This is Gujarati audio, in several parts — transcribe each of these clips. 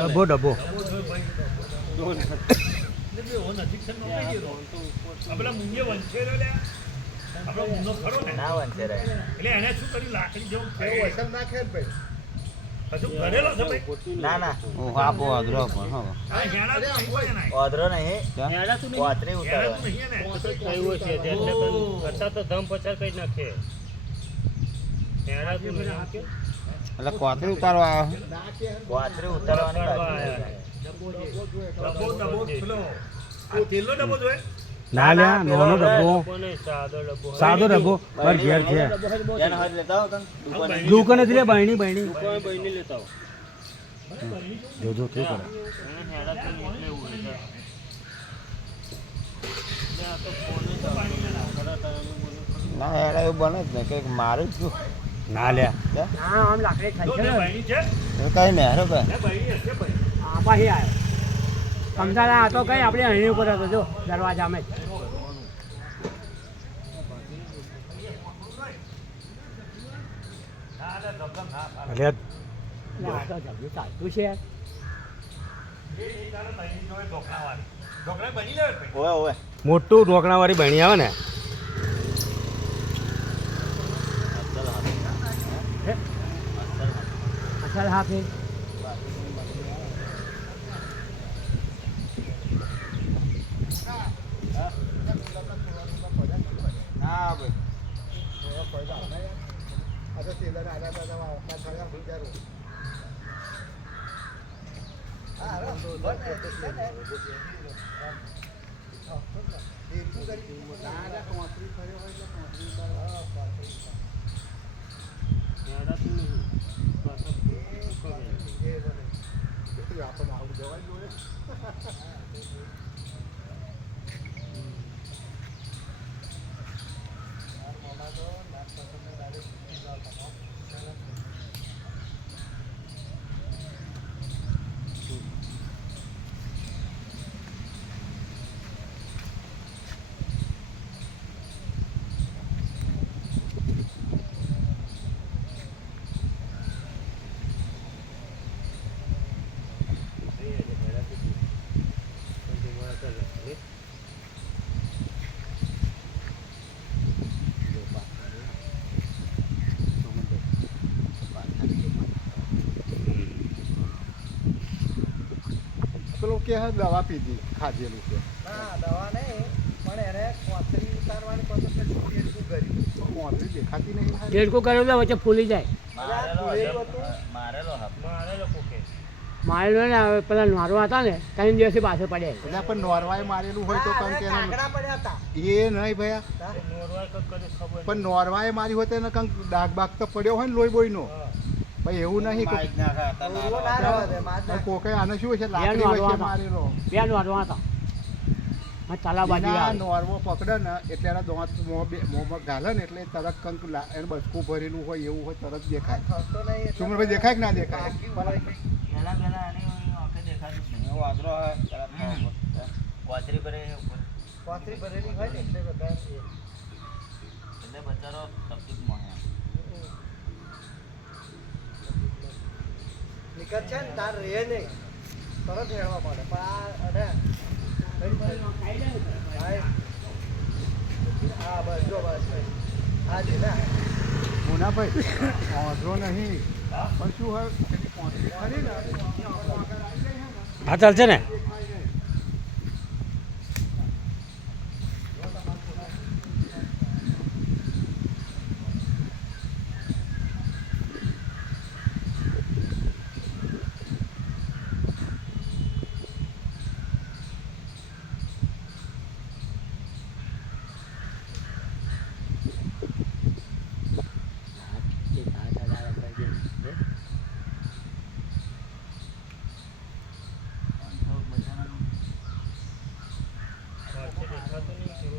ડબ્બો ડબ્બો. ને વંચે એટલે એને શું કર્યું? લાકડી જેવું નાખે ભાઈ ના ના. આપો અધરો પણ હો. આ નહીં કોતરી ઉતારવા. તો ધમ પચાસ કઈ નાખે? એટલે કોથળી ઉતારવા આવ્યો કોતરી ઉતારવાની. ડબ્બો ડબ્બો પેલો ડબ્બો જોઈએ ના લ્યા નોનો ડબ્બો. સાદો ડબ્બો. સાદો પર ઘેર છે. દુકાને. જ લે બહેણી બહેણી. જોજો શું કરે. ના યાર એવું બને જ ને કંઈક મારું જ છું. ના લ્યા કઈ ને હેરો ભાઈ. આપાહી હતો આ તો કઈ આપણે અહીં ઉપર હતો જો દરવાજામાં જ એટલે બની આવે ને. ચાલતું છે એ એ તારે બહેણી જોડે ઢોકળાવાળી. ઢોકળા બની લેવાય ભાઈ ઓવે ઓવે મોટું ઢોકણા વાળી બહેણી આવે ને અસલ હાથે ના ભાઈ ફાયદો આપણે યાર. આ તો ટેલર આલા દાદા આવતા થયા વિચારો હા, હવે બને એટલે બને. હા, એટલું કરી. ના, ના, કોથળી ફર્યો હોય એટલે કોથળી ઉતારો. હા, કોથળી ઉતારો. હેરા તું નહીં. પાછો એ કોથળી, એ બને. એટલું આપણને આવું જવાય જોડે. મારા મોઢા તો નાક પસંદને direct સીધા તમામ. પેલું કે હા દવા પીધી ખાધેલું છે. ના દવા નહીં પણ એને કોથળી ઉતારવાની કેટલું કર્યું. કોથળી દેખાતી નહીં હારી. કર્યું તો વચ્ચે ફૂલી જાય. મારેલો. મારેલો હાથ મારે લોકો કે મારેલો ને હવે પેલા નોરવા હતા ને ત્રણ દિવસથી પાછળ પડ્યા એટલે પણ નોરવાએ મારેલું હોય તો કારણ કે એને- એ નહીં ભયા. નોરવા કઈ કદી ખબર પણ નોરવાએ મારી હોય તો એને કંઈક ડાઘ બાગ તો પડ્યો હોય ને લોહી બોયનો. ભાઈ એવું નહીં કે કોકે આને શું છે લાકડી વચ્ચે મારેલો બે નોરવા હતા. હા તાલા બાજુ એના નોરવો પકડે ને એટલે એના દોંત મોંમાં ઘાલે ને એટલે તરત કંઈક લા- એને બચકું ભરેલું હોય એવું હોય તરત દેખાય. સુમરભાઈ દેખાય કે ના દેખાય? પહેલા પહેલા આની આંખે દેખાતું જ નહીં. એવો આદરો હોય, તરત ખબર પડે. કોતરી ભરે ઉપર. ભરેલી હોય ને એટલે બધા એટલે બચારો તકલીફમાં છે. નીકળ છે ને તાર રહે નહીં. તરત હેળવા પડે. પણ આ અરે હા બસ જો બસ હા જી ના મુનાભાઈ વાંધો નહીં. પણ શું હોય? હા ચાલશે ને?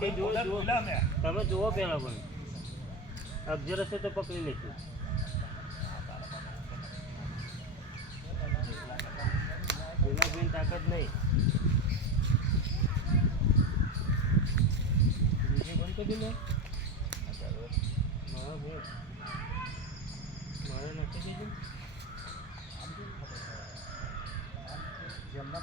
આપણે જુઓ જુઓ. તમે જુઓ પહેલાં પણ. અગજર હશે તો પકડી લઈશું લીલાબેન તાકાત નહીં. મારે નથી કીધું. જમવા